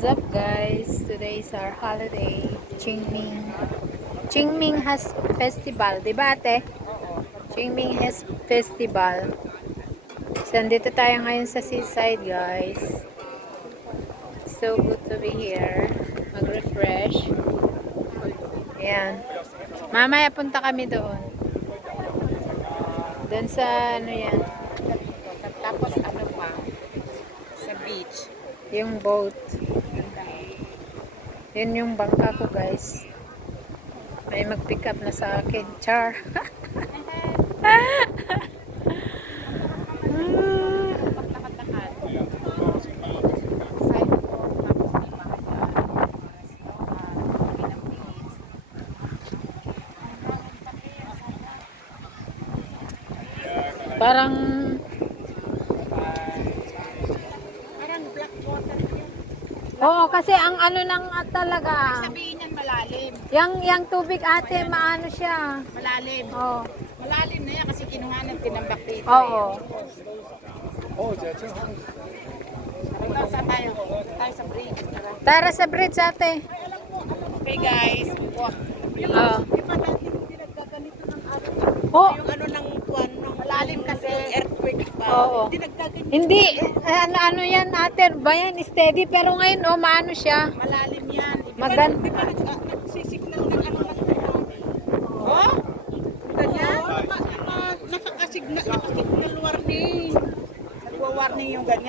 What's up guys? Today is our holiday, Qingming. Qingming has festival, di ba ate? Qingming has festival. So, andito tayo ngayon sa seaside guys. So good to be here. Mag-refresh. Ayan. Mamaya punta kami doon. Doon sa ano yan. Tapos ano pa? Sa beach. Yung boat. Yun yung bangka ko guys. May mag-pick up na sa akin. Char. Lakad-lakad. Sidewalk, tapos may mga restaurant, ng beach. Parang Black water yun. oo, kasi ang ano nang talaga. Sabihin niyan malalim. Yang tubig ate, maano siya. Malalim. Oo. Malalim na yan kasi kinuha ng tinambak dito. Oo. Ito, saan tayo? Tayo sa bridge. Tara. Tara sa bridge ate. Okay guys. Wow. Oo. Di ba dati hindi nagkaganito ng ano? Oh, Yung ano ng kuwan ng malalim kasi earthquake pa. Oo. Hindi nagkaganito. hindi ano yan ate, ba yan steady pero ngayon maano siya. Malalim yan. Magan Di ba nagsisignal ng ano ng oh? Ganyan? Nakakasignal warning. Nagwa-warning yung ganyan.